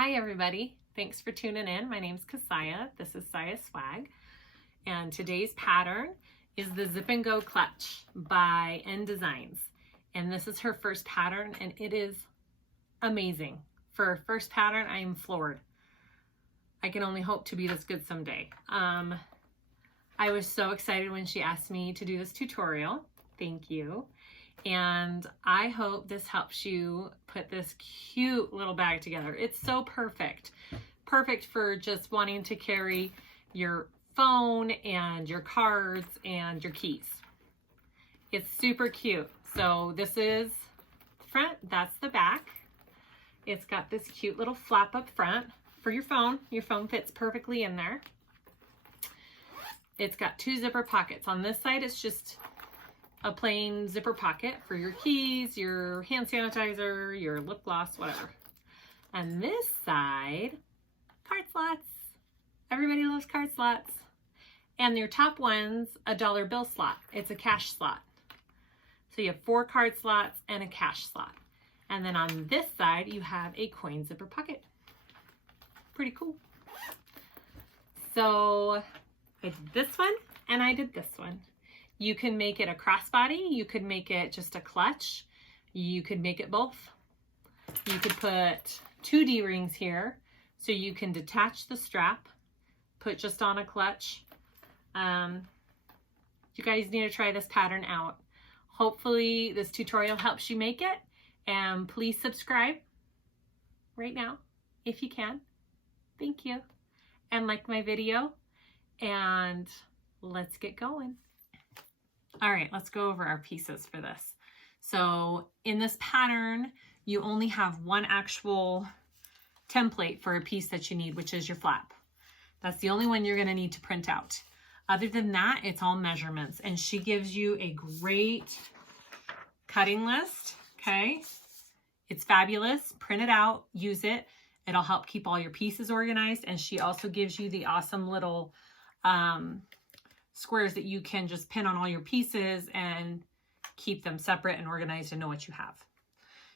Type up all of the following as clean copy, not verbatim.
Hi everybody, thanks for tuning in. My name's Kassiah, this is SiahSwag, and today's pattern is the Zip and Go Clutch by ENDesigns. And this is her first pattern and it is amazing. For her first pattern, I am floored. I can only hope to be this good someday. I was so excited when she asked me to do this tutorial. Thank you. And I hope this helps you put this cute little bag together. It's so perfect. Perfect for just wanting to carry your phone and your cards and your keys. It's super cute. So this is the front, that's the back. It's got this cute little flap up front for your phone. Your phone fits perfectly in there. It's got two zipper pockets. On this side, it's just a plain zipper pocket for your keys, your hand sanitizer, your lip gloss, whatever. And this side, card slots. Everybody loves card slots. And your top one's a dollar bill slot. It's a cash slot. So you have 4 card slots and a cash slot. And then on this side, you have a coin zipper pocket. Pretty cool. So I did this one and I did this one. You can make it a crossbody, you could make it just a clutch, you could make it both. You could put 2 D-rings here so you can detach the strap, put just on a clutch. You guys need to try this pattern out. Hopefully this tutorial helps you make it, and please subscribe right now if you can. Thank you. And like my video, and let's get going. All right, let's go over our pieces for this. So in this pattern, you only have one actual template for a piece that you need, which is your flap. That's the only one you're gonna need to print out. Other than that, it's all measurements. And she gives you a great cutting list, okay? It's fabulous. Print it out, use it. It'll help keep all your pieces organized. And she also gives you the awesome little squares that you can just pin on all your pieces and keep them separate and organized and know what you have.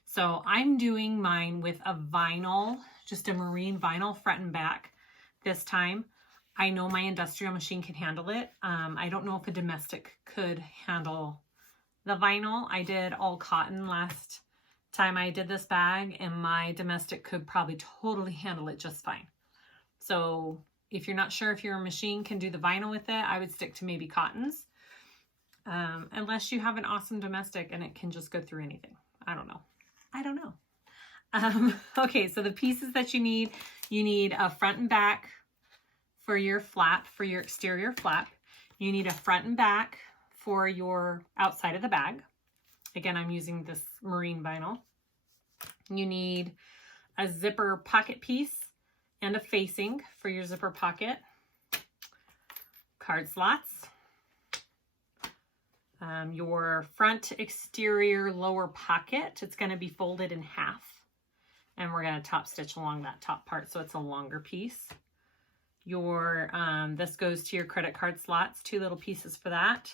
So I'm doing mine with a vinyl, just a marine vinyl front and back this time. I know my industrial machine can handle it. I don't know if a domestic could handle the vinyl. I did all cotton last time I did this bag, and my domestic could probably totally handle it just fine. So if you're not sure if your machine can do the vinyl with it, I would stick to maybe cottons. Unless you have an awesome domestic and it can just go through anything. I don't know. Okay, so the pieces that you need a front and back for your flap, for your exterior flap. You need a front and back for your outside of the bag. Again, I'm using this marine vinyl. You need a zipper pocket piece and a facing for your zipper pocket, card slots, your front exterior lower pocket. It's going to be folded in half, and we're going to top stitch along that top part so it's a longer piece. Your this goes to your credit card slots, 2 little pieces for that,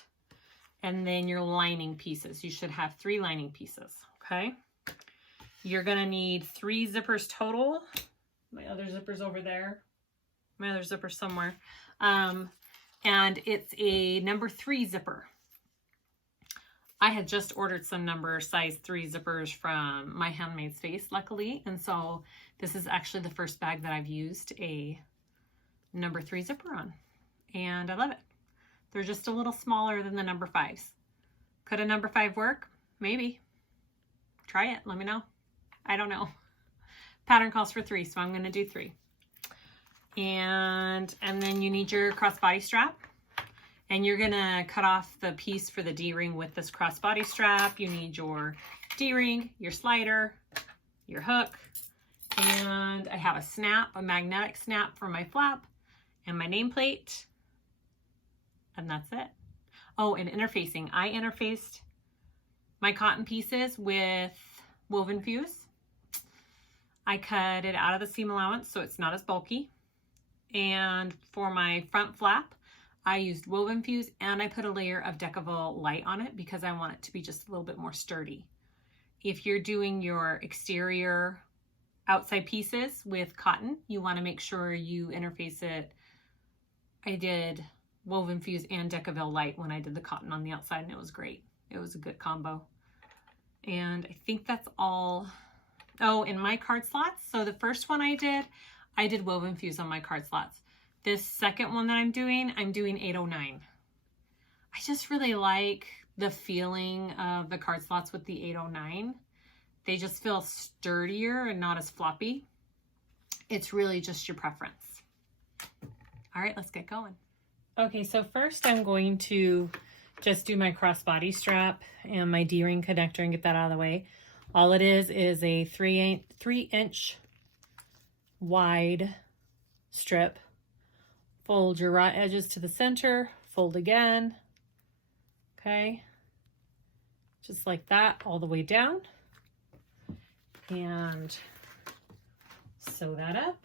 and then your lining pieces. You should have 3 lining pieces. Okay, you're going to need 3 zippers total. My other zipper's over there. My other zipper somewhere. And it's a number 3 zipper. I had just ordered some size 3 zippers from My Handmade Space, luckily. And so this is actually the first bag that I've used a number 3 zipper on. And I love it. They're just a little smaller than the number 5s. Could a number 5 work? Maybe. Try it. Let me know. I don't know. Pattern calls for 3, so I'm going to do 3. And then you need your crossbody strap, and you're going to cut off the piece for the D-ring with this crossbody strap. You need your D-ring, your slider, your hook, and I have a snap, a magnetic snap for my flap, and my nameplate, and that's it. Oh, and interfacing. I interfaced my cotton pieces with woven fuse. I cut it out of the seam allowance so it's not as bulky. And for my front flap, I used woven fuse and I put a layer of Decavol light on it because I want it to be just a little bit more sturdy. If you're doing your exterior outside pieces with cotton, you want to make sure you interface it. I did Woven Fuse and Decaville Light when I did the cotton on the outside, and it was great. It was a good combo. And I think that's all. Oh, in my card slots. So the first one I did Woven Fuse on my card slots. This second one that I'm doing 809. I just really like the feeling of the card slots with the 809. They just feel sturdier and not as floppy. It's really just your preference. All right, let's get going. Okay, so first I'm going to just do my crossbody strap and my D-ring connector and get that out of the way. All it is a 3-inch wide strip. Fold your raw edges to the center, fold again. Okay, just like that all the way down. And sew that up.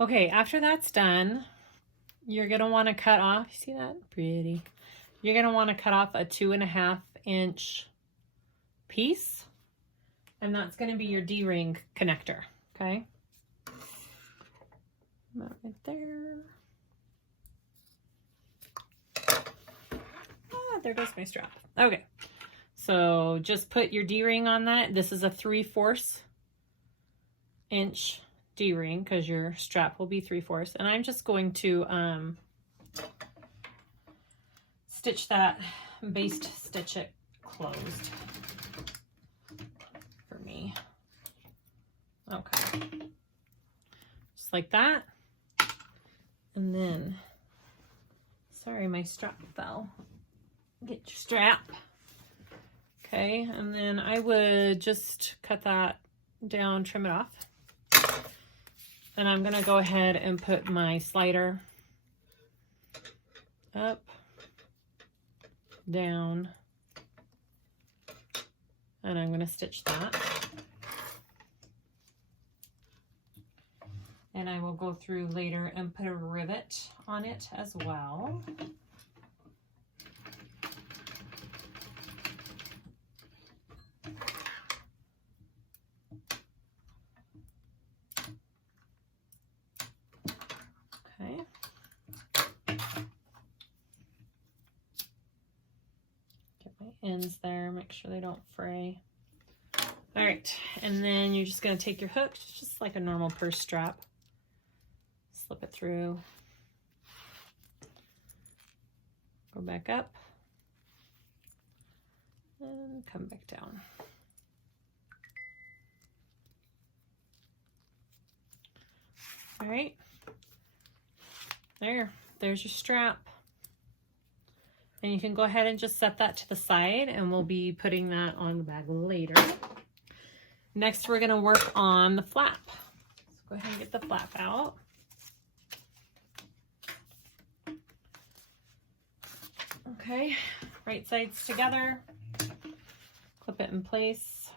Okay, after that's done, you're gonna want to cut off, you see that? Pretty. You're gonna want to cut off a 2.5-inch piece, and that's gonna be your D-ring connector, okay? About right there. Ah, there goes my strap. Okay, so just put your D-ring on that. This is a 3/4 inch D-ring because your strap will be 3/4, and I'm just going to stitch that, baste stitch it closed for me. Okay, just like that. And then, sorry, my strap fell. Get your strap. Okay, and then I would just cut that down, trim it off. And I'm gonna go ahead and put my slider up, down, and I'm gonna stitch that. And I will go through later and put a rivet on it as well. Okay. Get my ends there, make sure they don't fray. All right, and then you're just gonna take your hook, just like a normal purse strap. Slip it through, go back up, and come back down. All right, there's your strap. And you can go ahead and just set that to the side, and we'll be putting that on the bag later. Next, we're gonna work on the flap. So go ahead and get the flap out. Okay, right sides together, clip it in place.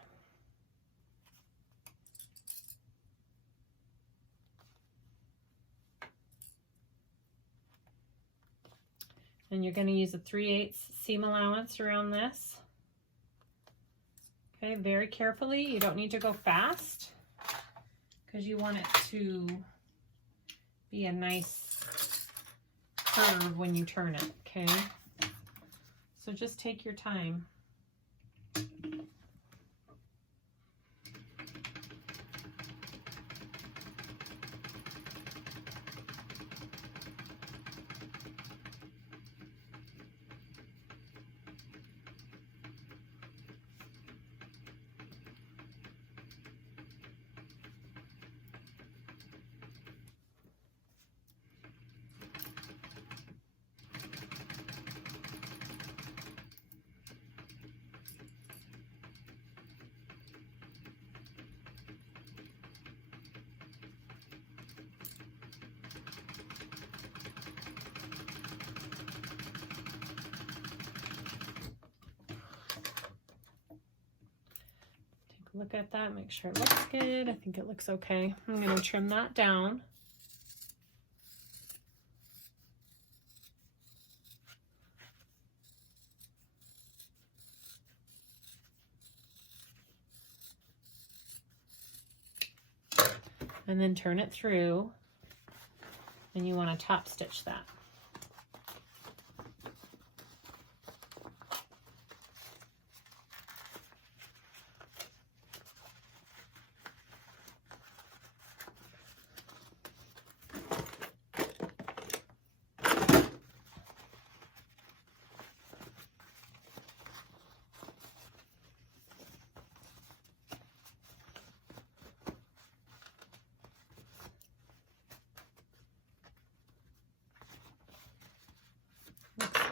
And you're going to use a 3/8 seam allowance around this. Okay, very carefully. You don't need to go fast because you want it to be a nice curve when you turn it, okay? So just take your time. look at that, make sure it looks good. I think it looks okay. I'm going to trim that down. And then turn it through, and you want to top stitch that.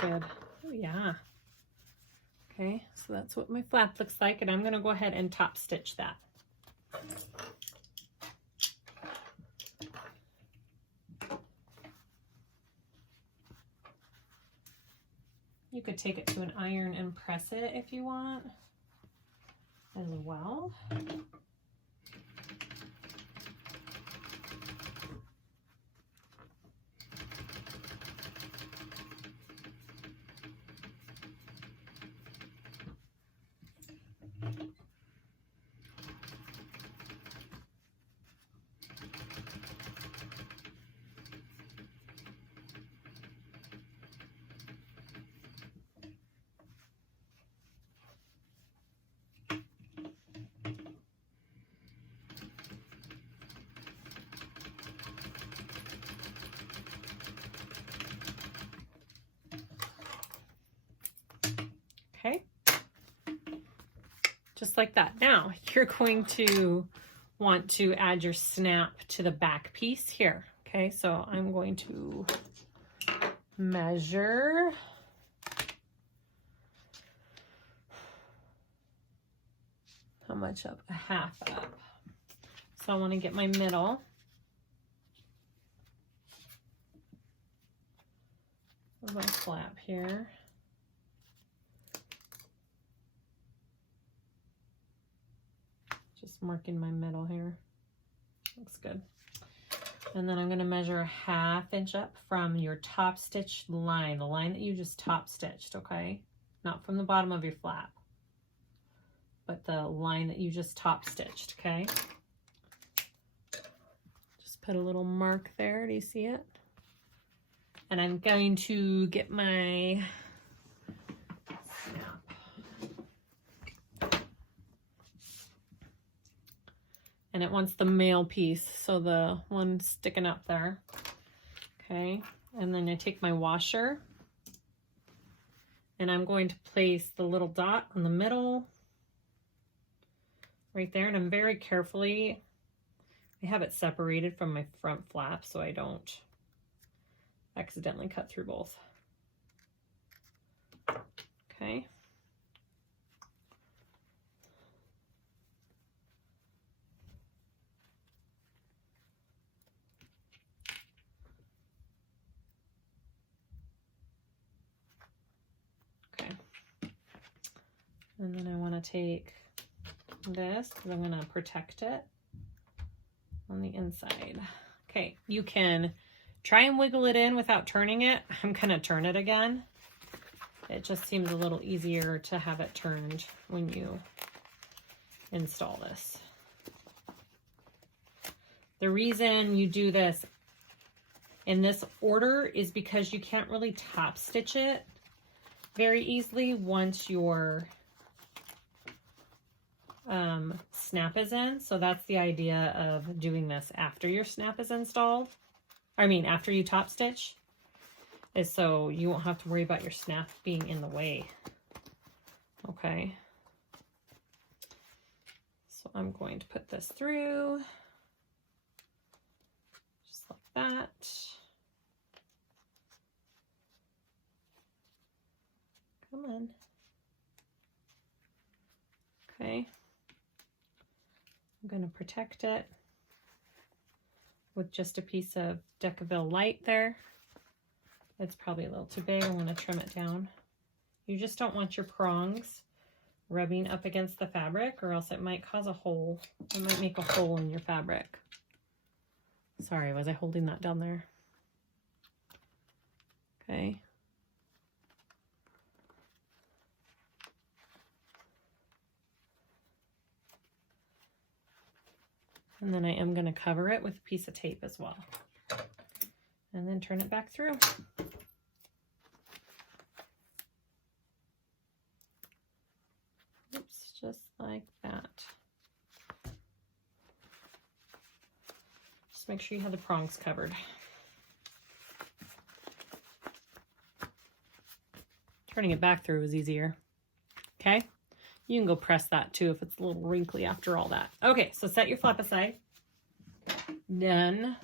Good. Oh, yeah. Okay, so that's what my flap looks like, and I'm going to go ahead and top stitch that. You could take it to an iron and press it if you want as well. Okay, just like that. Now you're going to want to add your snap to the back piece here. Okay, so I'm going to measure how much up, a half up. So I want to get my middle. Of my flap here. Just marking my middle here. Looks good. And then I'm going to measure a 1/2 inch up from your top stitch line, the line that you just top stitched, okay? Not from the bottom of your flap, but the line that you just top stitched, okay? Just put a little mark there. Do you see it? And I'm going to get my snap. And it wants the male piece, so the one sticking up there. Okay, and then I take my washer and I'm going to place the little dot on the middle right there, and I'm very carefully, I have it separated from my front flap so I don't accidentally cut through both. Okay. And then I want to take this because I'm going to protect it on the inside. Okay, you can try and wiggle it in without turning it. I'm going to turn it again. It just seems a little easier to have it turned when you install this. The reason you do this in this order is because you can't really top stitch it very easily once your snap is in. So that's the idea of doing this after your snap is installed. I mean, after you top stitch, is so you won't have to worry about your snap being in the way. Okay. So I'm going to put this through just like that. Come on. Okay. I'm going to protect it with just a piece of Decaville Light there. It's probably a little too big. I'm going to trim it down. You just don't want your prongs rubbing up against the fabric, or else it might cause a hole. It might make a hole in your fabric. Sorry, was I holding that down there? Okay. And then I am going to cover it with a piece of tape as well. And then turn it back through. Oops, just like that. Just make sure you have the prongs covered. Turning it back through is easier. Okay, you can go press that too if it's a little wrinkly after all that. Okay, so set your flap aside. Then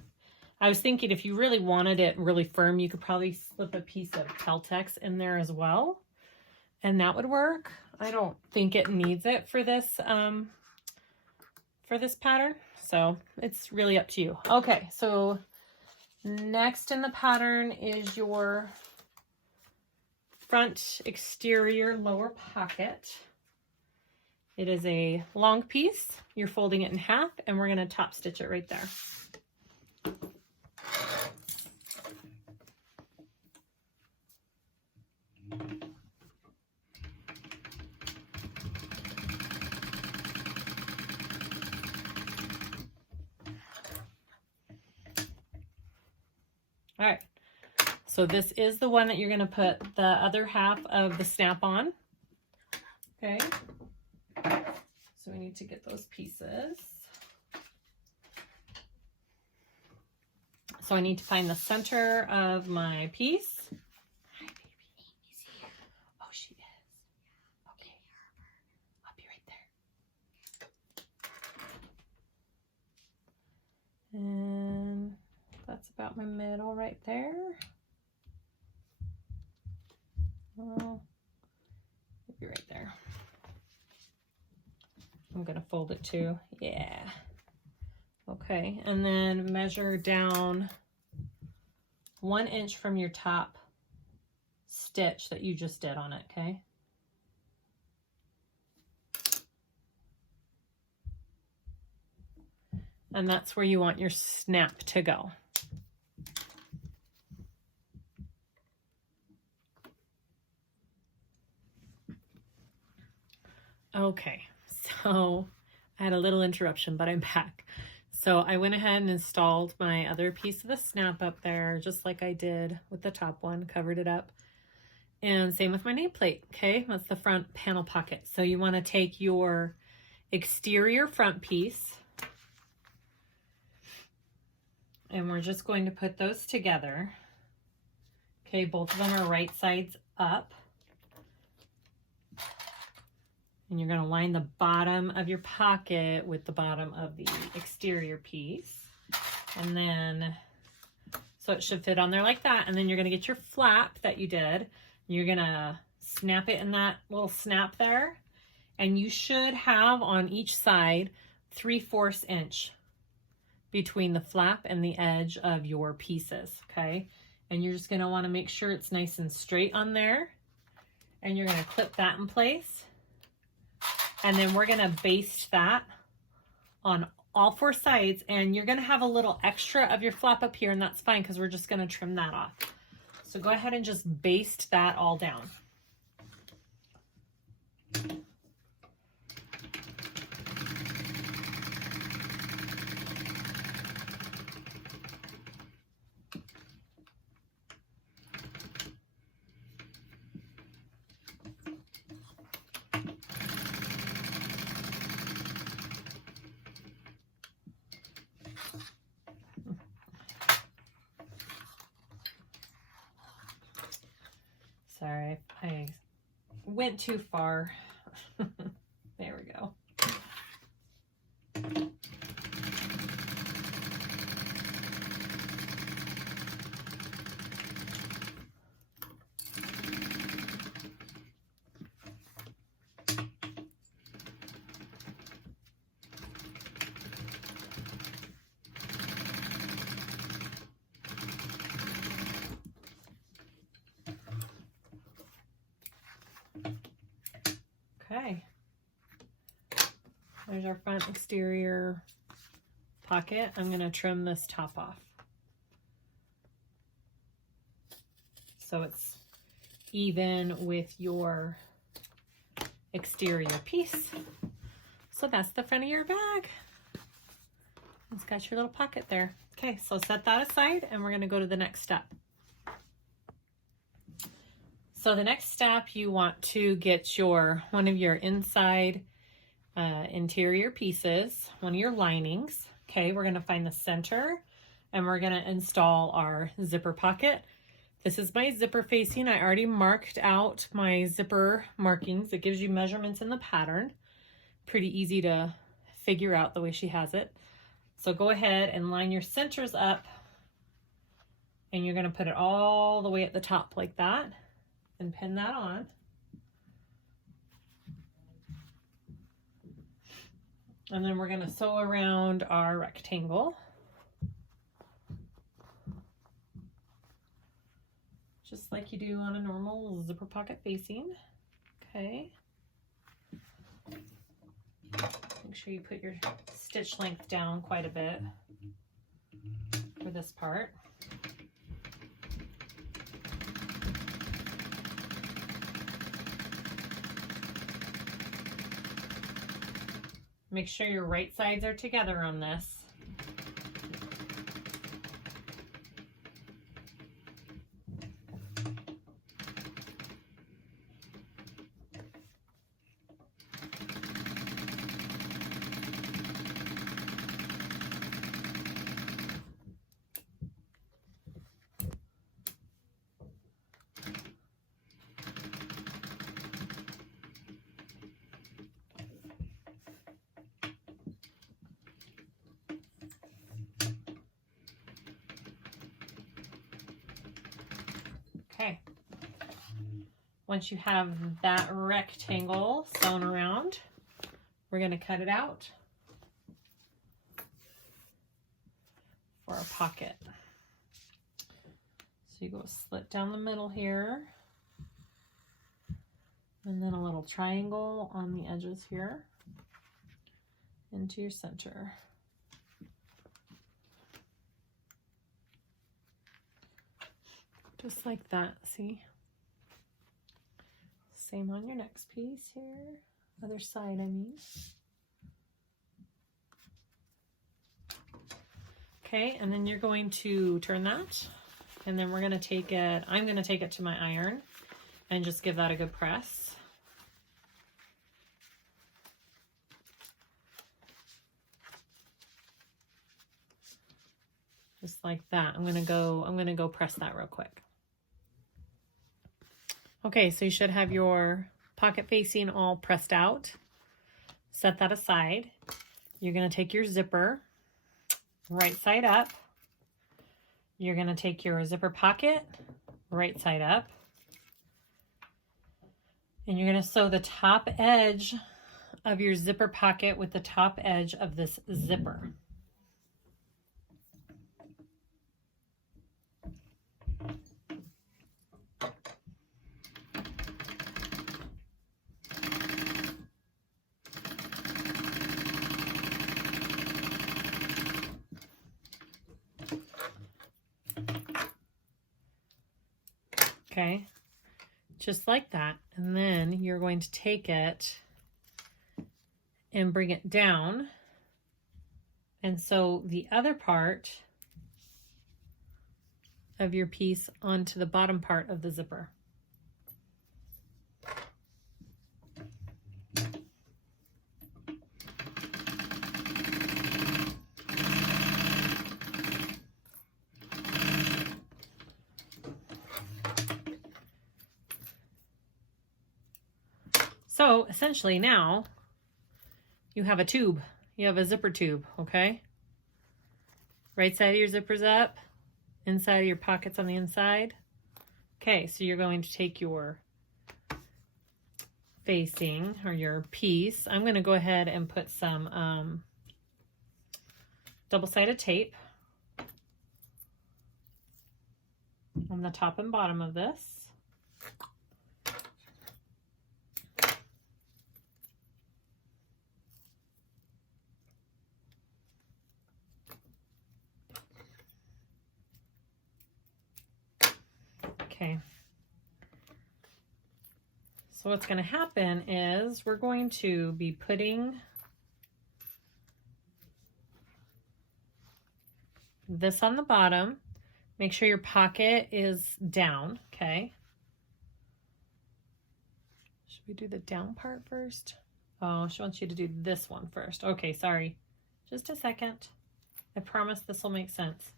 I was thinking if you really wanted it really firm, you could probably slip a piece of Peltex in there as well, and that would work. I don't think it needs it for this pattern, so it's really up to you. Okay, so next in the pattern is your front exterior lower pocket. It is a long piece. You're folding it in half, and we're going to top stitch it right there. All right, so this is the one that you're going to put the other half of the snap on. Okay, so we need to get those pieces. So I need to find the center of my piece. Hi, baby. Amy's here. Oh, she is. Okay, I'll be right there. And that's about my middle right there. Well, maybe right there. I'm gonna fold it too. Yeah. Okay, and then measure down 1 inch from your top stitch that you just did on it, okay? And that's where you want your snap to go. Okay, so I had a little interruption, but I'm back. So I went ahead and installed my other piece of the snap up there, just like I did with the top one, covered it up. And same with my nameplate, okay? That's the front panel pocket. So you want to take your exterior front piece, and we're just going to put those together. Okay, both of them are right sides up. And you're going to line the bottom of your pocket with the bottom of the exterior piece. And then, so it should fit on there like that. And then you're going to get your flap that you did. You're going to snap it in that little snap there. And you should have on each side 3/4 inch between the flap and the edge of your pieces, okay? And you're just going to want to make sure it's nice and straight on there. And you're going to clip that in place. And then we're going to baste that on all 4 sides, and you're going to have a little extra of your flap up here, and that's fine because we're just going to trim that off. So go ahead and just baste that all down. Sorry, I went too far. There we go. Okay, There's our front exterior pocket. I'm going to trim this top off so it's even with your exterior piece. So that's the front of your bag. It's got your little pocket there. Okay, so set that aside and we're going to go to the next step. So the next step, you want to get one of your inside interior pieces, one of your linings. Okay, we're going to find the center and we're going to install our zipper pocket. This is my zipper facing. I already marked out my zipper markings. It gives you measurements in the pattern. Pretty easy to figure out the way she has it. So go ahead and line your centers up and you're going to put it all the way at the top like that and pin that on. And then we're going to sew around our rectangle. Just like you do on a normal zipper pocket facing. Okay. Make sure you put your stitch length down quite a bit for this part. Make sure your right sides are together on this. Okay, once you have that rectangle sewn around, we're going to cut it out for a pocket. So you go a slit down the middle here, and then a little triangle on the edges here into your center. Just like that, see? Same on your next piece here. Other side, I mean. Okay, and then you're going to turn that, and then we're going to take it, I'm going to take it to my iron and just give that a good press. Just like that. I'm going to go press that real quick. Okay, so you should have your pocket facing all pressed out. Set that aside. You're going to take your zipper, right side up. You're going to take your zipper pocket, right side up. And you're going to sew the top edge of your zipper pocket with the top edge of this zipper. Okay, just like that. And then you're going to take it and bring it down and sew the other part of your piece onto the bottom part of the zipper. So essentially now you have a tube, you have a zipper tube, okay? Right side of your zipper's up, inside of your pockets on the inside. Okay, so you're going to take your facing or your piece. I'm going to go ahead and put some double-sided tape on the top and bottom of this. Okay. So what's going to happen is we're going to be putting this on the bottom. Make sure your pocket is down, okay? Should we do the down part first? Oh, she wants you to do this one first. Okay, sorry. Just a second. I promise this will make sense.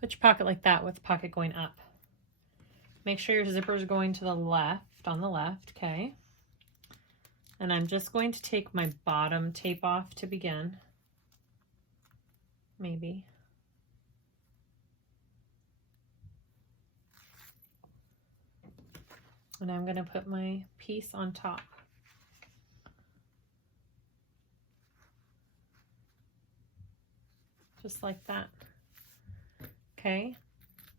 Put your pocket like that with the pocket going up. Make sure your zipper is going to the left, on the left, okay? And I'm just going to take my bottom tape off to begin. Maybe. And I'm going to put my piece on top. Just like that. Okay.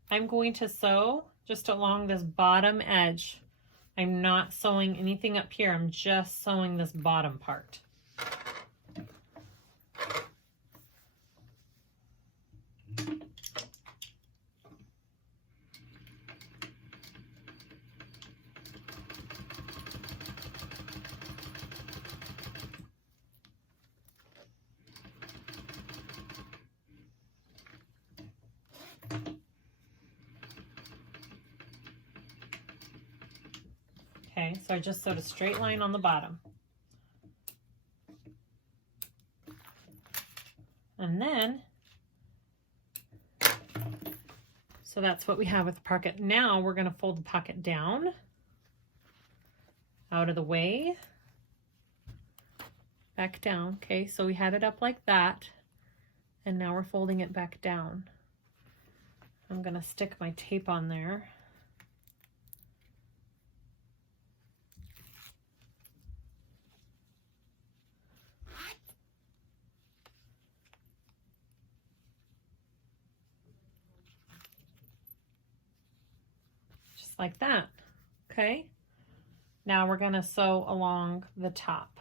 I'm going to sew just along this bottom edge. I'm not sewing anything up here. I'm just sewing this bottom part. Okay, so I just sewed a straight line on the bottom. And then, so that's what we have with the pocket. Now we're going to fold the pocket down, out of the way, back down. Okay, so we had it up like that, and now we're folding it back down. I'm going to stick my tape on there. Like that. Okay, now we're going to sew along the top.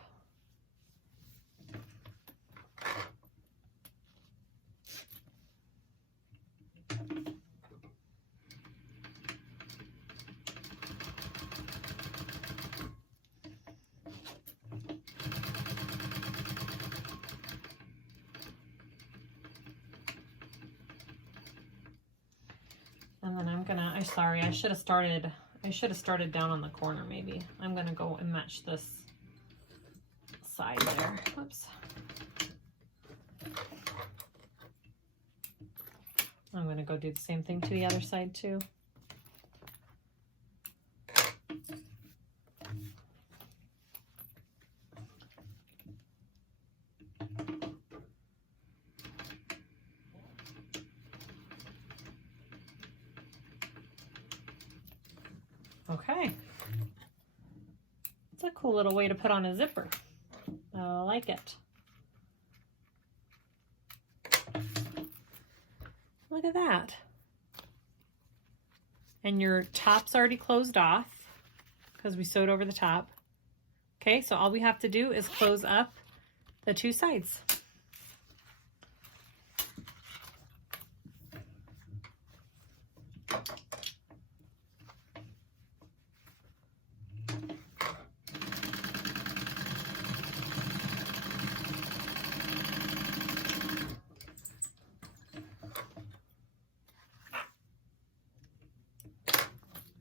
And then I'm gonna, sorry, I should have started down on the corner maybe. I'm gonna go and match this side there. Whoops. I'm gonna go do the same thing to the other side too. Okay, it's a cool little way to put on a zipper. I like it. Look at that. And your top's already closed off because we sewed over the top. Okay, so all we have to do is close up the two sides.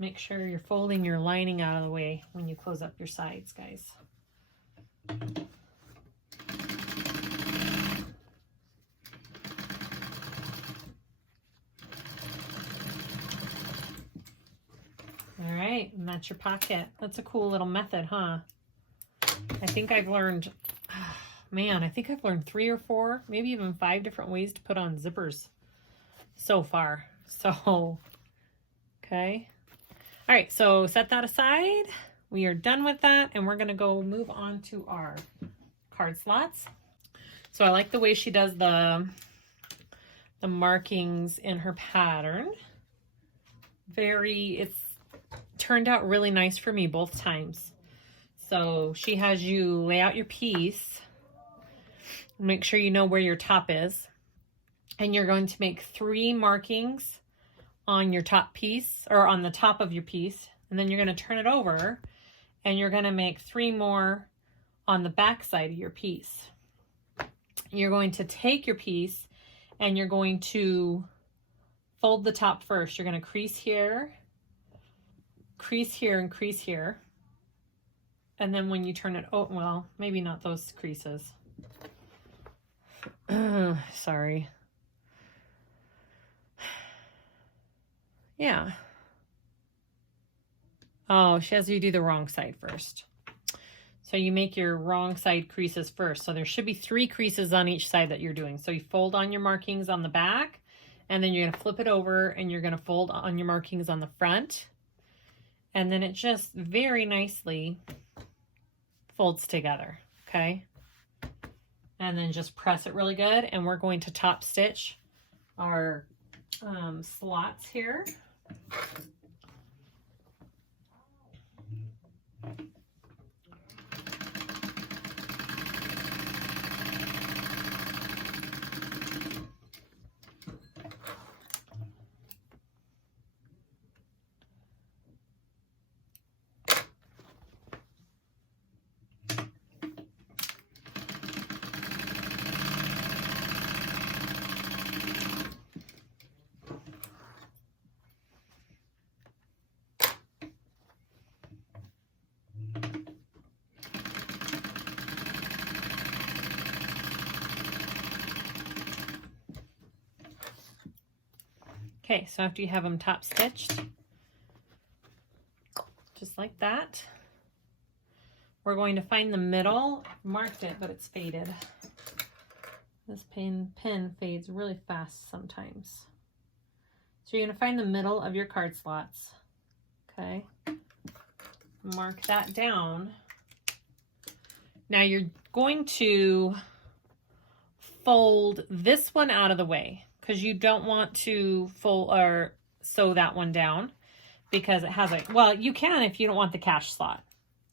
Make sure you're folding your lining out of the way when you close up your sides, guys. All right, and that's your pocket. That's a cool little method, huh? I think I've learned, man, I think I've learned 3 or 4, maybe even 5 different ways to put on zippers so far. So, okay. All right, so set that aside. We are done with that, and we're gonna go move on to our card slots. So I like the way she does the markings in her pattern. It's turned out really nice for me both times. So she has you lay out your piece, make sure you know where your top is, and you're going to make 3 markings on your top piece, or on the top of your piece, and then you're going to turn it over and you're going to make 3 more on the back side of your piece. You're going to take your piece and you're going to fold the top first. You're going to crease here, and crease here. And then when you turn it, oh, well, maybe not those creases. Sorry. Yeah. Oh, she has you do the wrong side first. So you make your wrong side creases first. So there should be 3 creases on each side that you're doing. So you fold on your markings on the back, and then you're going to flip it over and you're going to fold on your markings on the front. And then it just very nicely folds together, okay? And then just press it really good. And we're going to top stitch our slots here. Okay, so after you have them top stitched, just like that, we're going to find the middle. Marked it, but it's faded. This pen fades really fast sometimes. So you're going to find the middle of your card slots. Okay, mark that down. Now you're going to fold this one out of the way, because you don't want to fold or sew that one down, because it has a, well, you can if you don't want the cash slot.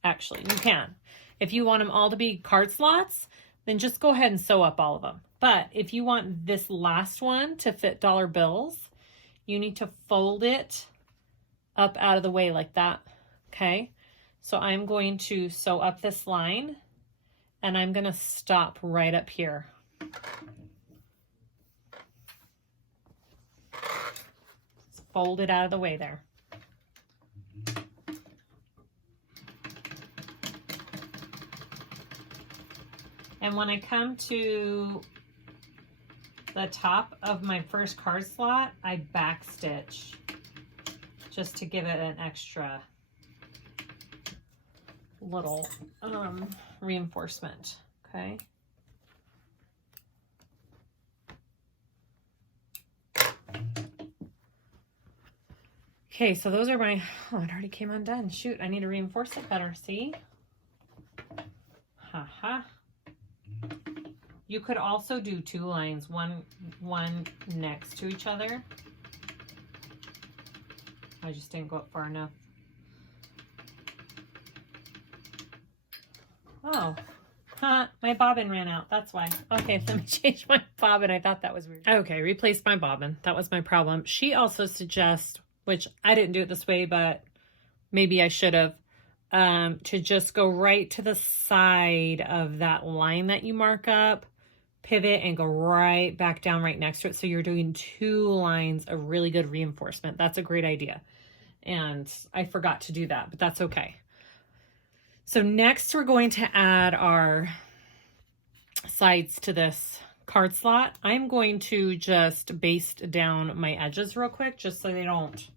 Actually, you can. If you want them all to be card slots, then just go ahead and sew up all of them. But if you want this last one to fit dollar bills, you need to fold it up out of the way like that. Okay, so I'm going to sew up this line, and I'm going to stop right up here. Fold it out of the way there. And when I come to the top of my first card slot, I back stitch just to give it an extra little reinforcement, okay? Okay, so those are my, oh, it already came undone. Shoot, I need to reinforce it better, see? Haha. You could also do 2 lines, one next to each other. I just didn't go up far enough. Oh, my bobbin ran out. That's why. Okay, let me change my bobbin. I thought that was weird. Okay, replaced my bobbin. That was my problem. She also suggests, which I didn't do it this way, but maybe I should have, to just go right to the side of that line that you mark up, pivot, and go right back down right next to it. So you're doing 2 lines of really good reinforcement. That's a great idea. And I forgot to do that, but that's okay. So next we're going to add our sides to this card slot. I'm going to just baste down my edges real quick, just so they don't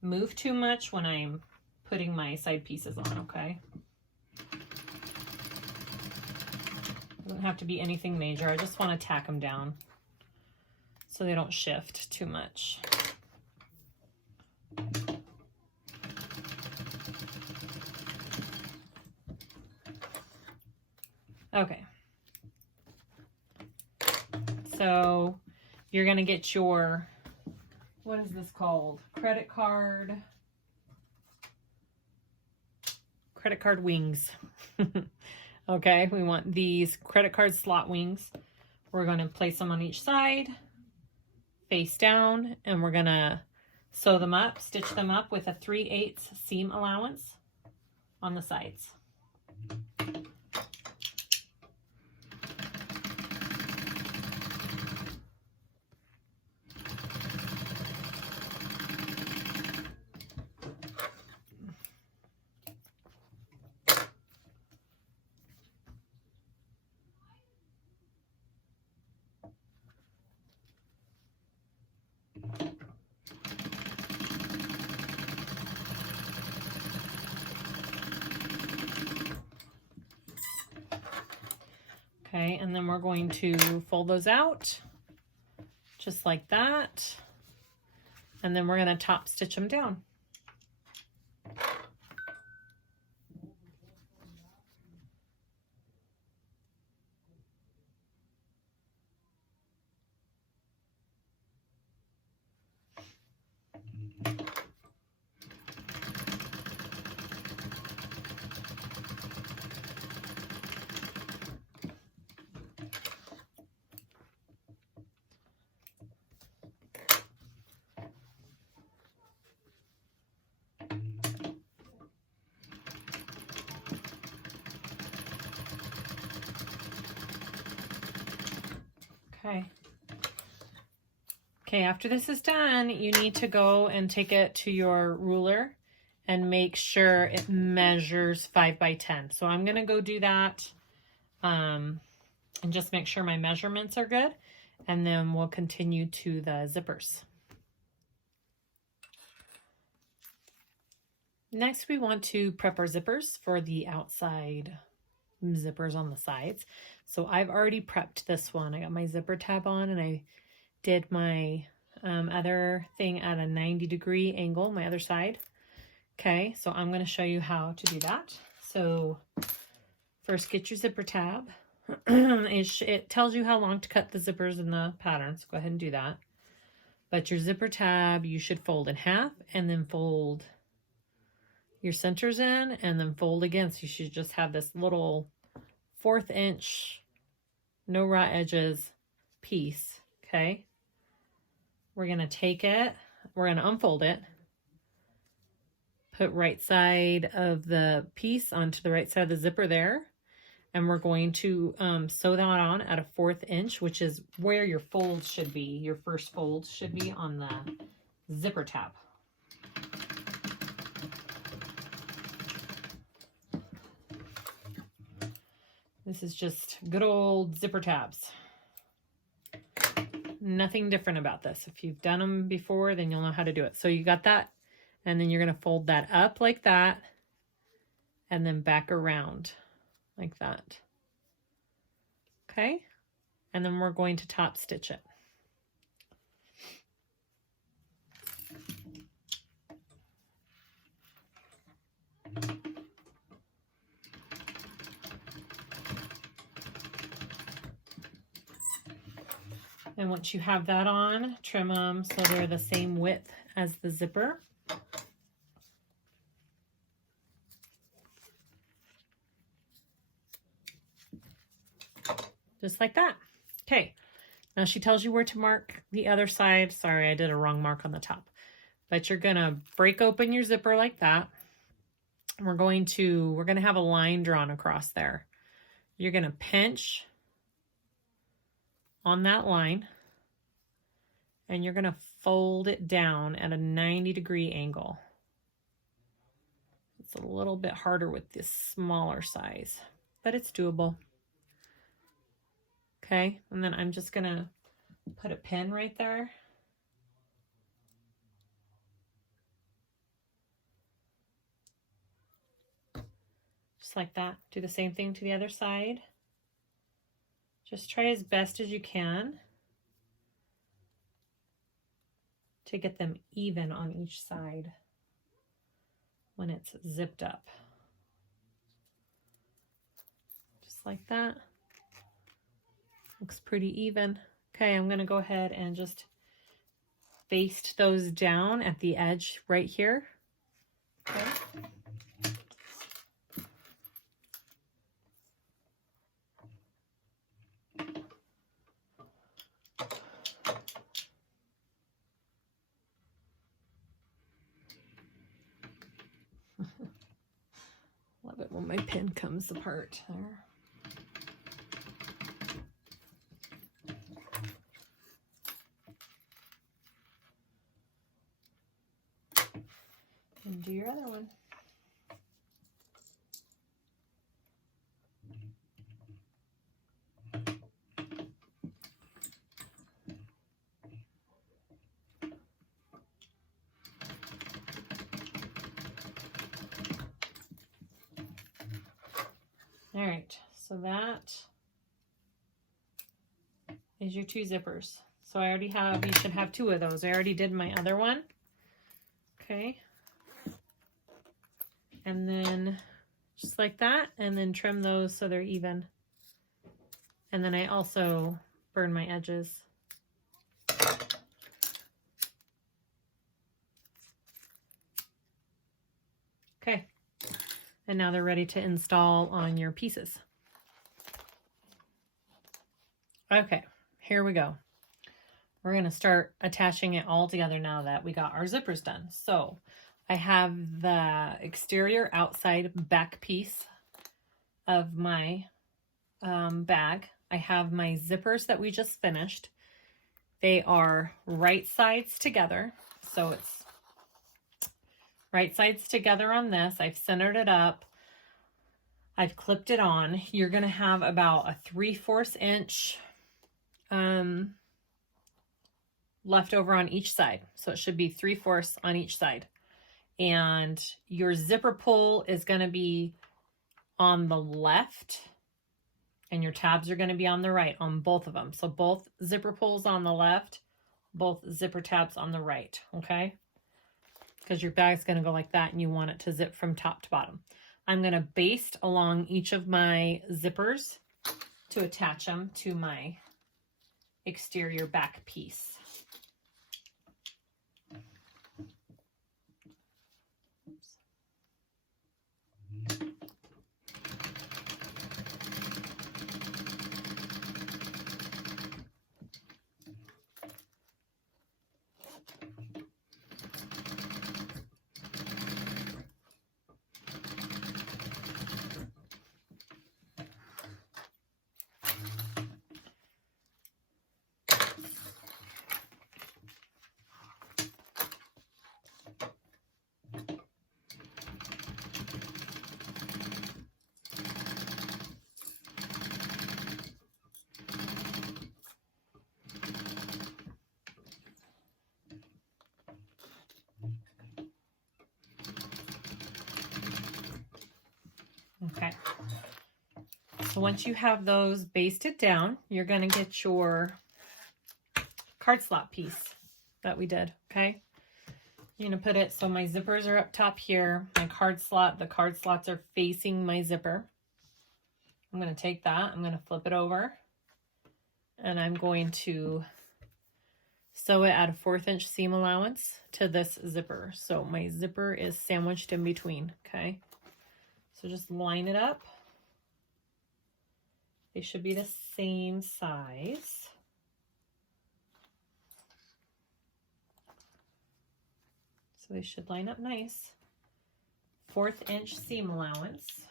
move too much when I'm putting my side pieces on, okay? Doesn't have to be anything major. I just want to tack them down so they don't shift too much. Okay. So you're going to get your, what is this called? Credit card wings. Okay, we want these credit card slot wings. We're going to place them on each side, face down, and we're going to sew them up, stitch them up with a 3/8 seam allowance on the sides. Okay, and then we're going to fold those out just like that. And then we're going to top stitch them down. Okay, after this is done, you need to go and take it to your ruler and make sure it measures 5 by 10. So I'm going to go do that and just make sure my measurements are good. And then we'll continue to the zippers. Next, we want to prep our zippers for the outside zippers on the sides. So I've already prepped this one. I got my zipper tab on and I did my other thing at a 90-degree angle, my other side. Okay, so I'm going to show you how to do that. So first get your zipper tab. It tells you how long to cut the zippers in the pattern, so go ahead and do that. But your zipper tab, you should fold in half and then fold your centers in and then fold again. So you should just have this little 1/4 inch, no raw edges piece, okay? We're going to take it, we're going to unfold it, put right side of the piece onto the right side of the zipper there, and we're going to sew that on at a 1/4 inch, which is where your fold should be. Your first fold should be on the zipper tab. This is just good old zipper tabs. Nothing different about this. If you've done them before, then you'll know how to do it. So you got that, and then you're going to fold that up like that, and then back around like that. Okay? And then we're going to top stitch it. And once you have that on, trim them so they're the same width as the zipper. Just like that. Okay, now she tells you where to mark the other side. Sorry, I did a wrong mark on the top. But you're gonna break open your zipper like that. We're gonna have a line drawn across there. You're gonna pinch on that line, and you're going to fold it down at a 90-degree angle. It's a little bit harder with this smaller size, but it's doable. Okay, and then I'm just going to put a pin right there. Just like that. Do the same thing to the other side. Just try as best as you can to get them even on each side when it's zipped up. Just like that. Looks pretty even. Okay, I'm going to go ahead and just baste those down at the edge right here. Okay. Love it when my pin comes apart there. And do your other one. All right, so that is your 2 zippers. So I already have, you should have 2 of those. I already did my other one. Okay. And then just like that, and then trim those so they're even. And then I also burn my edges. Okay. And now they're ready to install on your pieces. Okay, here we go. We're going to start attaching it all together now that we got our zippers done. So I have the exterior outside back piece of my bag. I have my zippers that we just finished. They are right sides together. So it's right sides together on this. I've centered it up. I've clipped it on. You're going to have about a 3/4 inch left over on each side. So it should be 3/4 on each side. And your zipper pull is going to be on the left and your tabs are going to be on the right on both of them. So both zipper pulls on the left, both zipper tabs on the right. Okay. Because your bag's going to go like that and you want it to zip from top to bottom. I'm going to baste along each of my zippers to attach them to my exterior back piece. Okay, so once you have those basted down, you're going to get your card slot piece that we did, okay? You're going to put it, so my zippers are up top here, my card slot, the card slots are facing my zipper. I'm going to take that, I'm going to flip it over, and I'm going to sew it at a 1/4 inch seam allowance to this zipper. So my zipper is sandwiched in between, okay? So just line it up. They should be the same size. So they should line up nice. 1/4 inch seam allowance.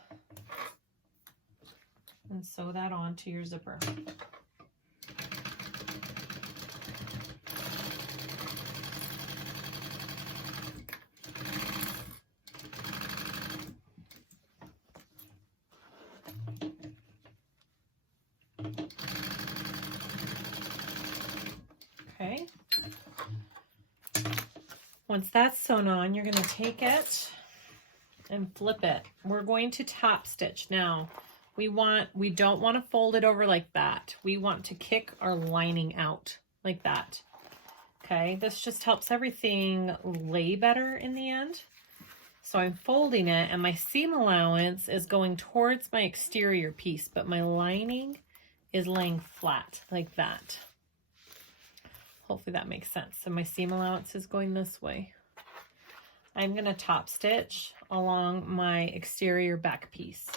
And sew that onto your zipper. Okay. Once that's sewn on, you're going to take it and flip it. We're going to top stitch. Now, we don't want to fold it over like that. We want to kick our lining out like that. Okay, this just helps everything lay better in the end. So I'm folding it and my seam allowance is going towards my exterior piece, but my lining is laying flat like that. Hopefully that makes sense. So my seam allowance is going this way. I'm going to top stitch along my exterior back piece.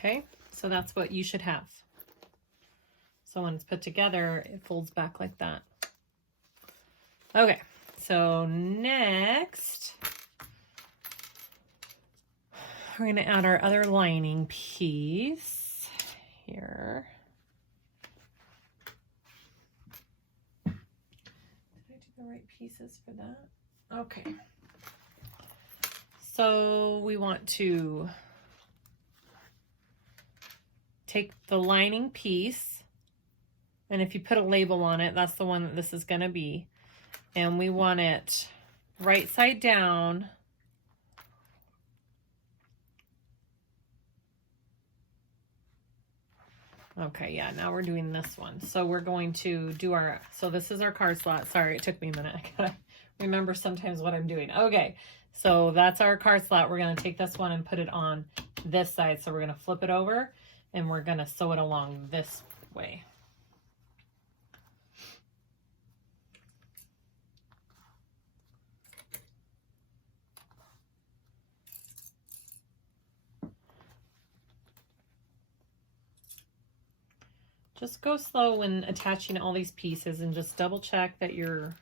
Okay, so that's what you should have. So when it's put together, it folds back like that. Okay, so next, we're going to add our other lining piece here. Did I do the right pieces for that? Okay. So we want to take the lining piece, and if you put a label on it, that's the one that this is going to be. And we want it right side down. Okay, yeah, now we're doing this one. So we're going to do our, so this is our card slot. Sorry, it took me a minute. I gotta remember sometimes what I'm doing. Okay, so that's our card slot. We're gonna take this one and put it on this side. So we're gonna flip it over and we're gonna sew it along this way. Just go slow when attaching all these pieces and just double check that you're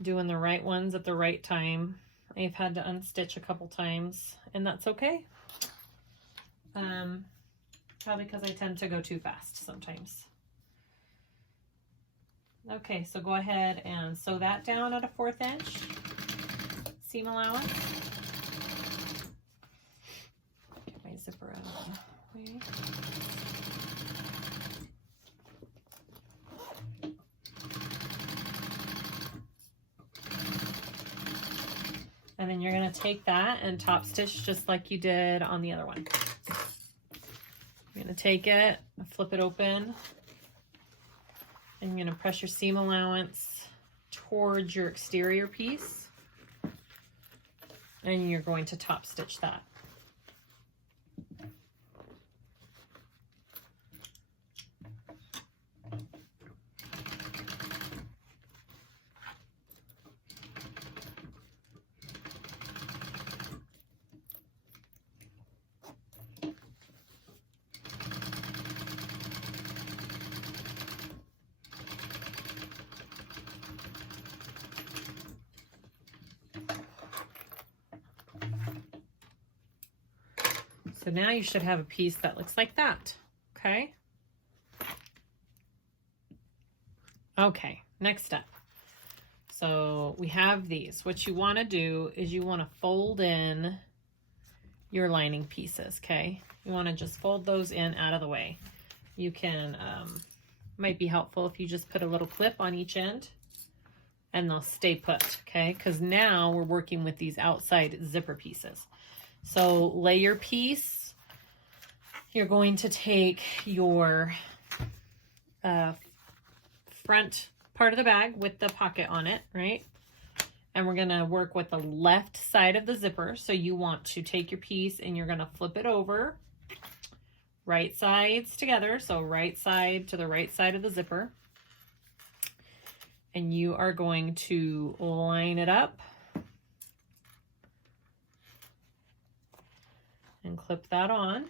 doing the right ones at the right time. I've had to unstitch a couple times and that's okay. Probably because I tend to go too fast sometimes. Okay, so go ahead and sew that down at a 1/4 inch seam allowance. Get my zipper out of the way. And then you're going to take that and top stitch just like you did on the other one. You're going to take it, flip it open, and you're going to press your seam allowance towards your exterior piece. And you're going to top stitch that. So now you should have a piece that looks like that, okay? Okay, next step. So we have these. What you want to do is you want to fold in your lining pieces, okay? You want to just fold those in out of the way. You can, might be helpful if you just put a little clip on each end and they'll stay put, okay? Because now we're working with these outside zipper pieces. So lay your piece. You're going to take your front part of the bag with the pocket on it, right? And we're going to work with the left side of the zipper. So you want to take your piece and you're going to flip it over, right sides together. So right side to the right side of the zipper. And you are going to line it up and clip that on.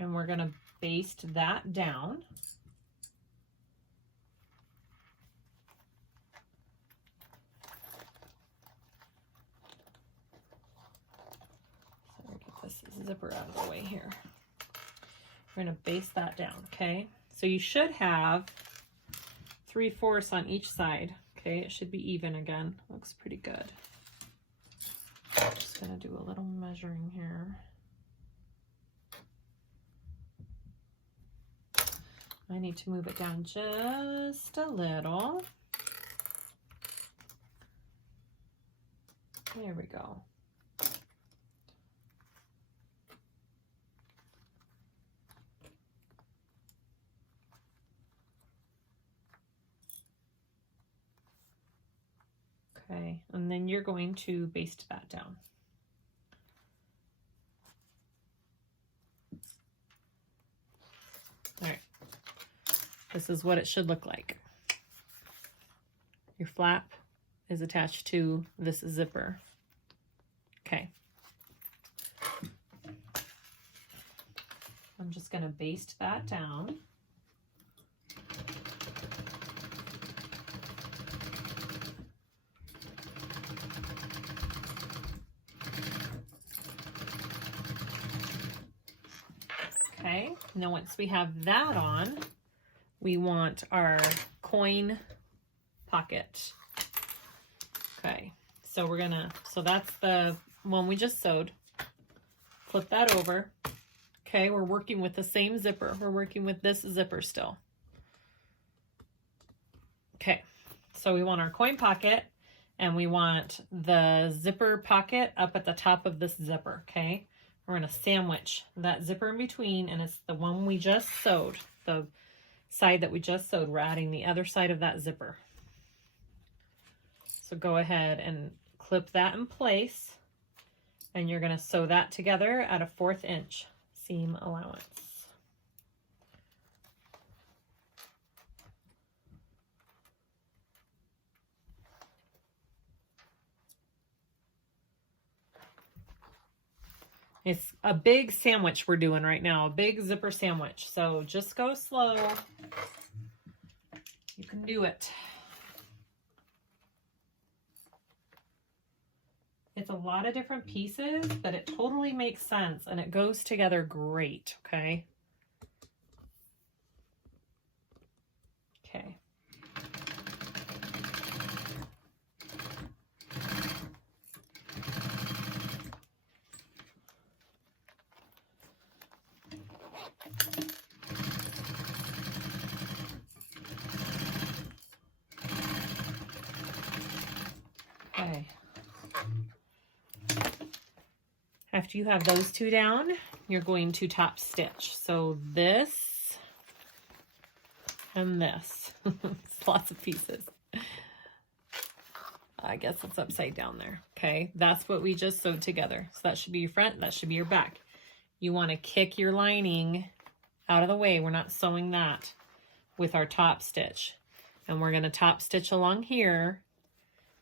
And we're going to baste that down. So get this zipper out of the way here. We're going to baste that down, okay? So you should have 3/4 on each side. Okay, it should be even again. Looks pretty good. Just gonna do a little measuring here. I need to move it down just a little. There we go. Okay, and then you're going to baste that down. All right, this is what it should look like. Your flap is attached to this zipper. Okay. I'm just going to baste that down. Okay, now once we have that on, we want our coin pocket. Okay, so we're gonna, so that's the one we just sewed. Flip that over. Okay, we're working with the same zipper. We're working with this zipper still. Okay, so we want our coin pocket and we want the zipper pocket up at the top of this zipper, okay? We're gonna sandwich that zipper in between, and it's the one we just sewed, the side that we just sewed. We're adding the other side of that zipper. So go ahead and clip that in place, and you're gonna sew that together at a 1/4 inch seam allowance. It's a big sandwich we're doing right now, a big zipper sandwich. So just go slow. You can do it. It's a lot of different pieces, but it totally makes sense and it goes together great, okay? Okay. Okay. After you have those two down, you're going to top stitch. So this and this. It's lots of pieces. I guess it's upside down there. Okay, that's what we just sewed together. So that should be your front, that should be your back. You want to kick your lining out of the way. We're not sewing that with our top stitch. And we're going to top stitch along here,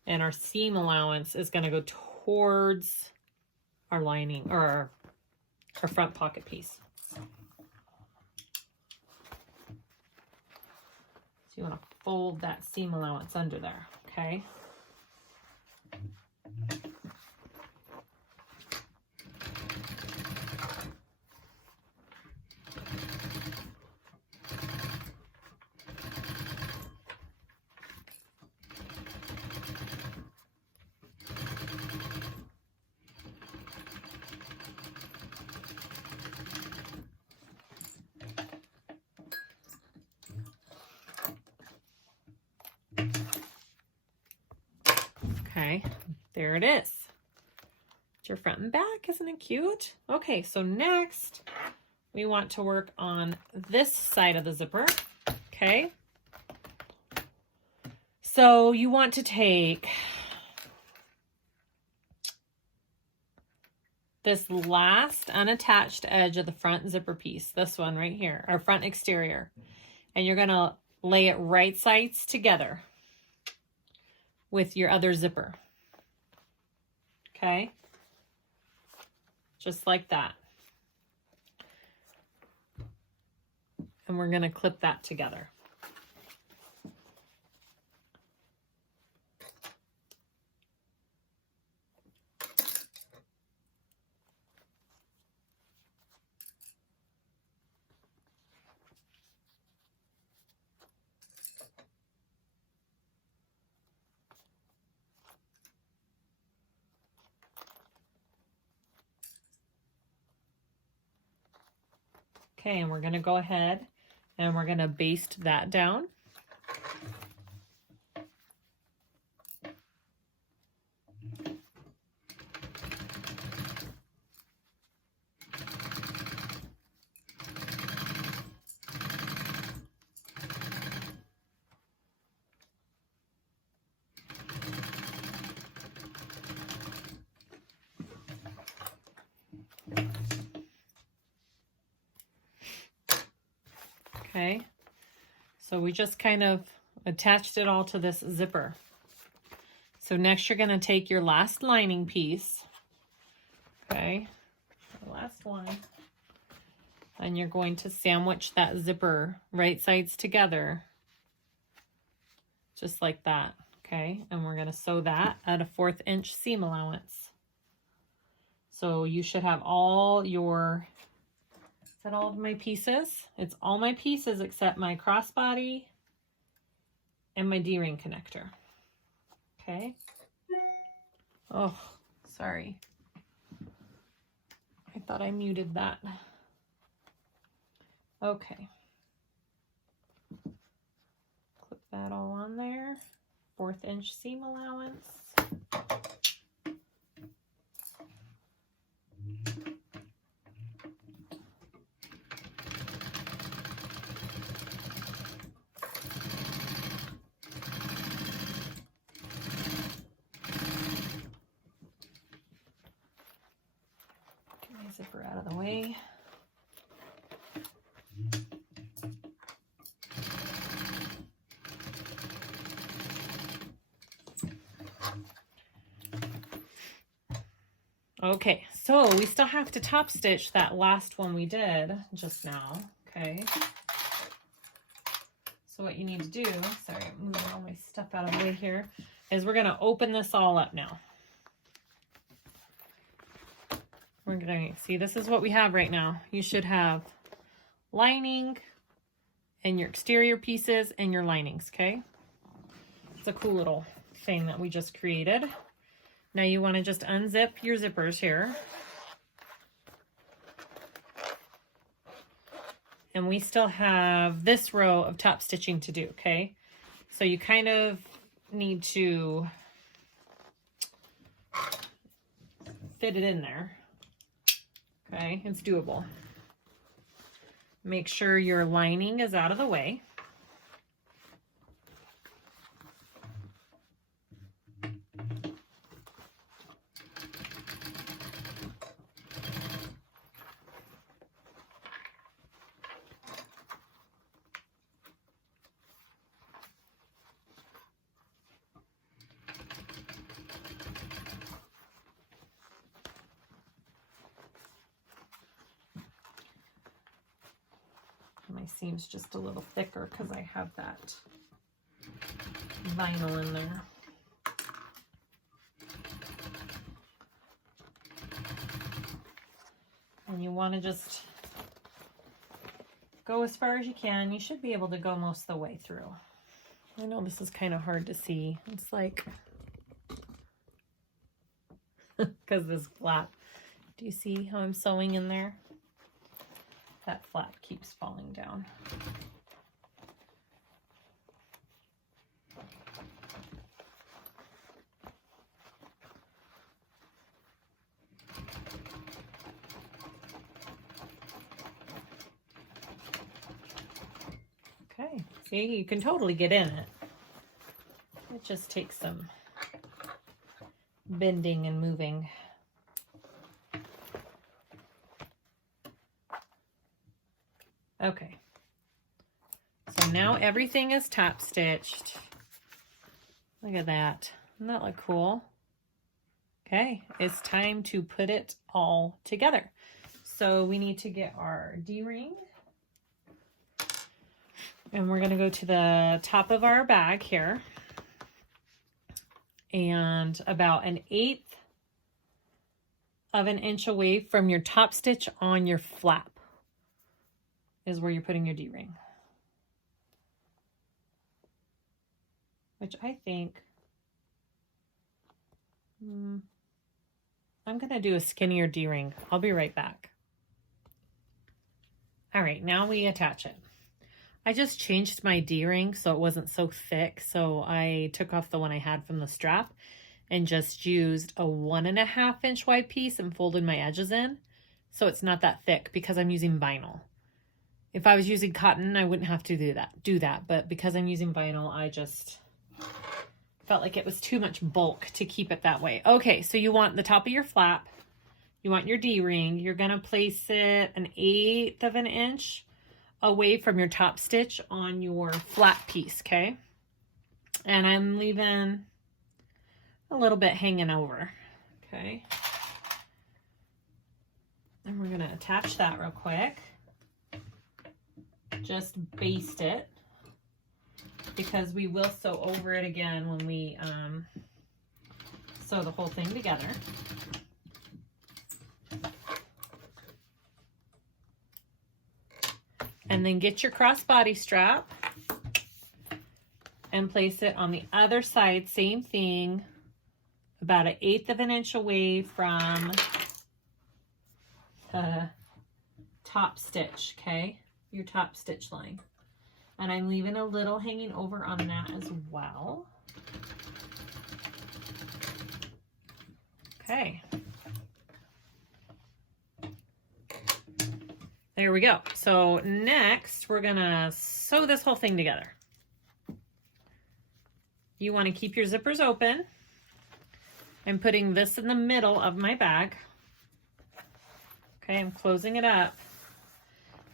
and our seam allowance is going to go towards our lining, or our front pocket piece. So you want to fold that seam allowance under there, okay? Okay, there it is. It's your front and back, isn't it cute? Okay, so next we want to work on this side of the zipper, okay? So you want to take this last unattached edge of the front zipper piece, this one right here, our front exterior, and you're gonna lay it right sides together with your other zipper. Okay? Just like that. And we're going to clip that together. Okay, and we're going to go ahead and we're going to baste that down. Okay, so we just kind of attached it all to this zipper. So next you're going to take your last lining piece, okay, the last one, and you're going to sandwich that zipper right sides together, just like that, okay? And we're going to sew that at a 1/4 inch seam allowance. So you should have all your, is that all of my pieces? It's all my pieces except my crossbody and my D-ring connector. Okay. Oh, sorry. I thought I muted that. Okay. Clip that all on there. 1/4 inch seam allowance. Zipper out of the way. Okay, so we still have to top stitch that last one we did just now, okay? So what you need to do, sorry, I'm moving all my stuff out of the way here, is we're gonna open this all up now. We're going to see, this is what we have right now. You should have lining and your exterior pieces and your linings, okay? It's a cool little thing that we just created. Now you want to just unzip your zippers here. And we still have this row of top stitching to do, okay? So you kind of need to fit it in there. Okay, it's doable. Make sure your lining is out of the way. My seam's just a little thicker because I have that vinyl in there. And you want to just go as far as you can. You should be able to go most of the way through. I know this is kind of hard to see. It's like, because this flap, do you see how I'm sewing in there? That flap keeps falling down. Okay, see, you can totally get in it. It just takes some bending and moving. Okay, so now everything is top stitched. Look at that. Doesn't that look cool? Okay, it's time to put it all together. So we need to get our D-ring. And we're going to go to the top of our bag here. And about 1/8 of an inch away from your top stitch on your flap is where you're putting your D-ring. Which I think, I'm going to do a skinnier D-ring. I'll be right back. All right, now we attach it. I just changed my D-ring so it wasn't so thick. So I took off the one I had from the strap and just used a 1.5 inch wide piece and folded my edges in. So it's not that thick because I'm using vinyl. If I was using cotton, I wouldn't have to do that. But because I'm using vinyl, I just felt like it was too much bulk to keep it that way. Okay, so you want the top of your flap. You want your D-ring. You're going to place it 1/8 of an inch away from your top stitch on your flat piece, okay? And I'm leaving a little bit hanging over. Okay. And we're gonna attach that real quick. Just baste it, because we will sew over it again when we sew the whole thing together. And then get your crossbody strap and place it on the other side, same thing, about 1/8 of an inch away from the top stitch, okay? Your top stitch line. And I'm leaving a little hanging over on that as well. Okay. There we go. So next we're gonna sew this whole thing together. You want to keep your zippers open. I'm putting this in the middle of my bag. Okay, I'm closing it up.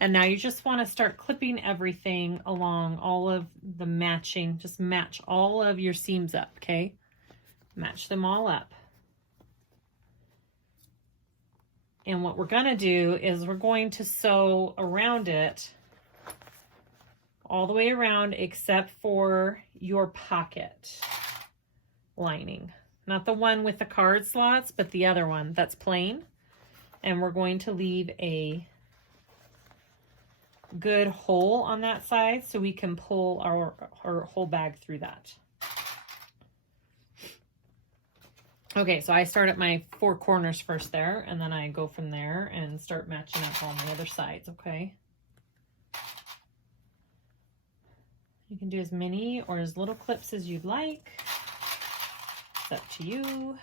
And now you just want to start clipping everything along all of the matching. Just match all of your seams up, okay? Match them all up. And what we're going to do is we're going to sew around it all the way around except for your pocket lining. Not the one with the card slots, but the other one that's plain. And we're going to leave a good hole on that side so we can pull our whole bag through that. Okay, so I start at my 4 corners first there, and then I go from there and start matching up on the other sides, okay? You can do as many or as little clips as you'd like. It's up to you.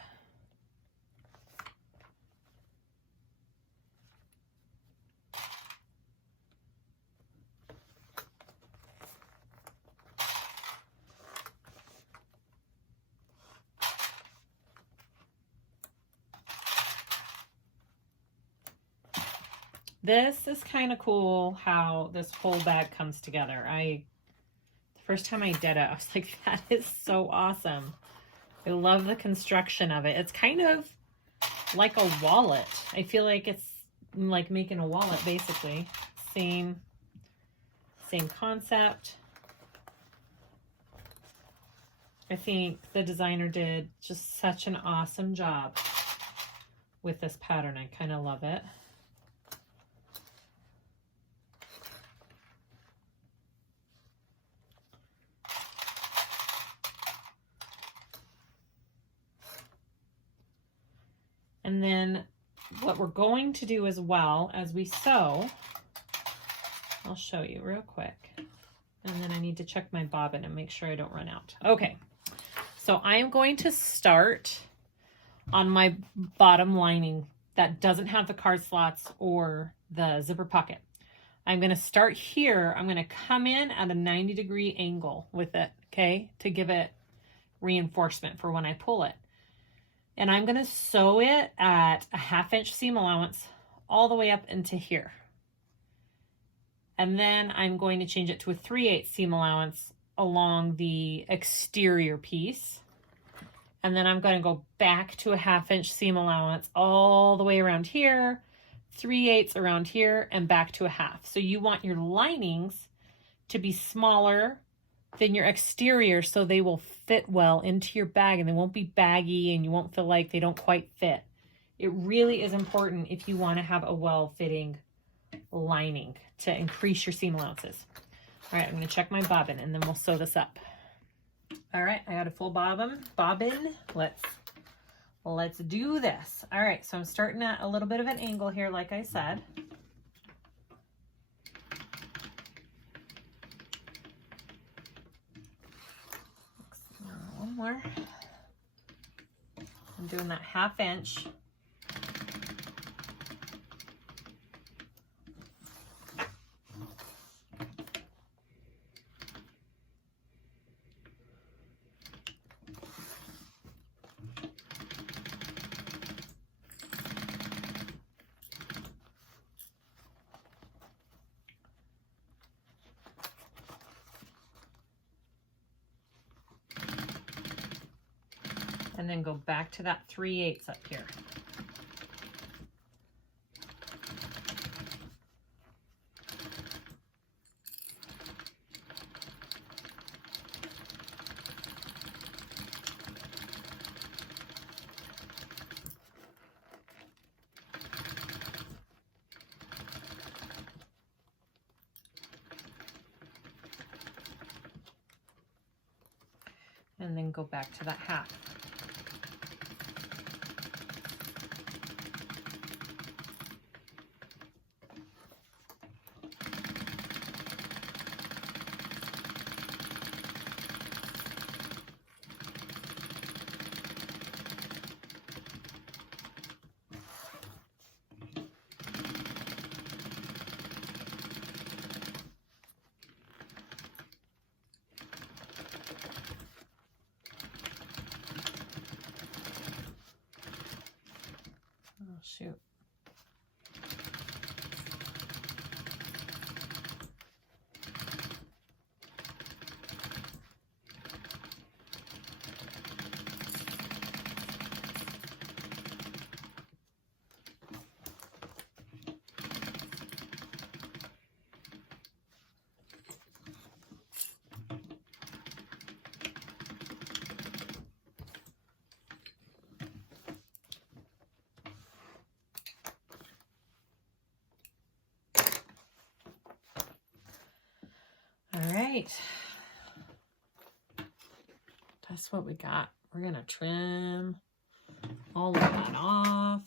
This is kind of cool how this whole bag comes together. The first time I did it, I was like, that is so awesome. I love the construction of it. It's kind of like a wallet. I feel like it's like making a wallet, basically. Same concept. I think the designer did just such an awesome job with this pattern. I kind of love it. And then what we're going to do as well as we sew, I'll show you real quick. And then I need to check my bobbin and make sure I don't run out. Okay, so I am going to start on my bottom lining that doesn't have the card slots or the zipper pocket. I'm going to start here. I'm going to come in at a 90-degree angle with it, okay, to give it reinforcement for when I pull it. And I'm going to sew it at a 1/2 inch seam allowance all the way up into here. And then I'm going to change it to a 3/8 seam allowance along the exterior piece. And then I'm going to go back to a 1/2 inch seam allowance all the way around here, 3/8 around here, and back to a 1/2. So you want your linings to be smaller than your exterior so they will fit well into your bag and they won't be baggy and you won't feel like they don't quite fit. It really is important if you want to have a well-fitting lining to increase your seam allowances. All right, I'm going to check my bobbin and then we'll sew this up. All right, I got a full bobbin. Let's do this. All right, so I'm starting at a little bit of an angle here, like I said. One more. I'm doing that 1/2 inch. And then go back to that 3/8 up here. And then go back to that half. Oh, shoot. All right, that's what we got. We're gonna trim all of that off.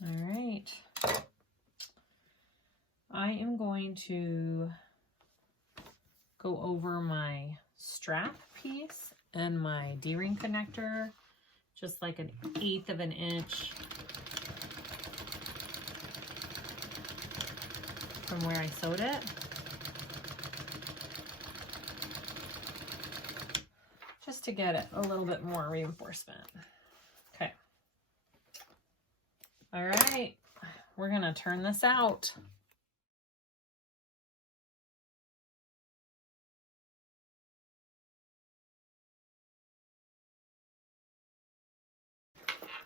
All right, I am going to go over my strap piece and my D-ring connector, just like 1/8 of an inch from where I sewed it. Just to get it a little bit more reinforcement. Okay. All right, we're gonna turn this out.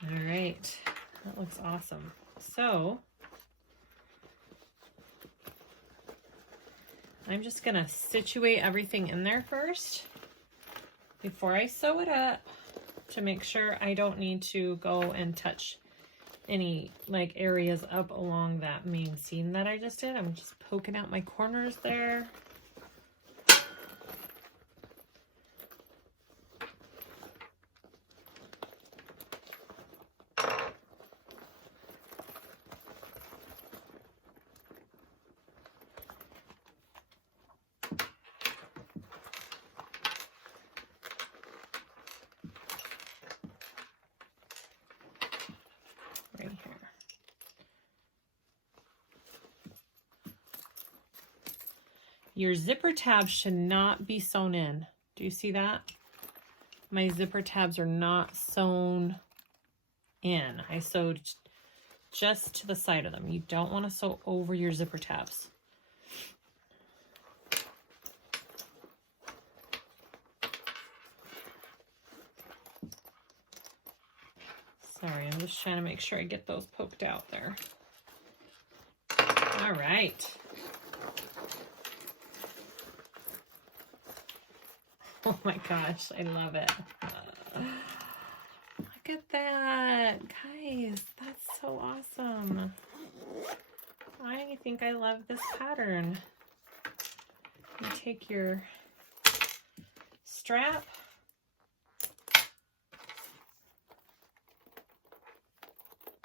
All right, that looks awesome. So I'm just gonna situate everything in there first before I sew it up to make sure I don't need to go and touch any like areas up along that main seam that I just did. I'm just poking out my corners there. Right here. Your zipper tabs should not be sewn in. Do you see that? My zipper tabs are not sewn in. I sewed just to the side of them. You don't want to sew over your zipper tabs. Sorry, I'm just trying to make sure I get those poked out there. All right. Oh my gosh, I love it. Look at that. Guys, that's so awesome. I think I love this pattern. You take your strap.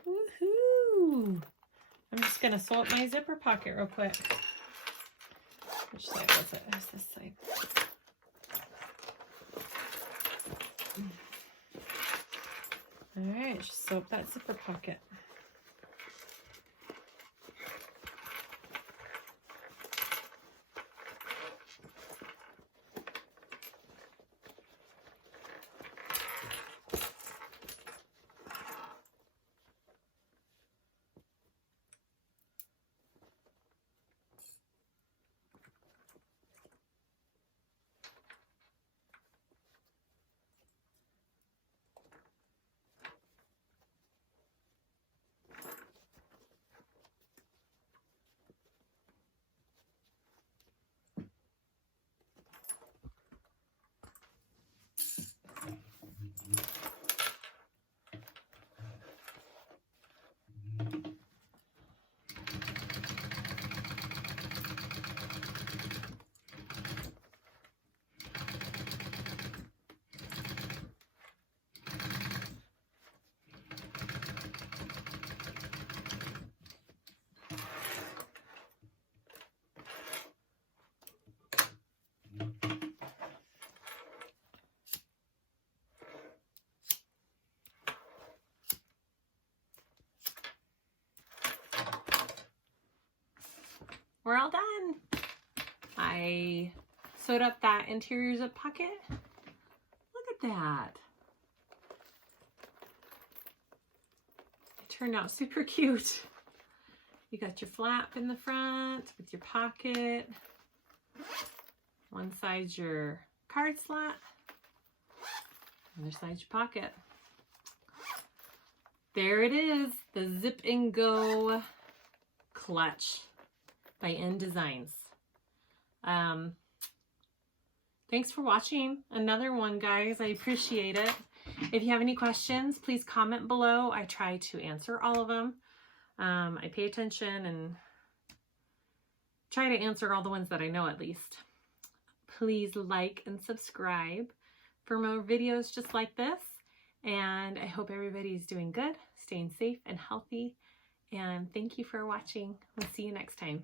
Woohoo! I'm just gonna sew up my zipper pocket real quick. Which side was it? There's this side. All right, just sew up that zipper pocket. We're all done. I sewed up that interior zip pocket. Look at that. It turned out super cute. You got your flap in the front with your pocket. One side's your card slot. Other side's your pocket. There it is, the Zip and Go clutch by ENDesigns. Thanks for watching another one, guys. I appreciate it. If you have any questions, please comment below. I try to answer all of them. I pay attention and try to answer all the ones that I know at least. Please like and subscribe for more videos just like this. And I hope everybody's doing good, staying safe and healthy. And thank you for watching. We'll see you next time.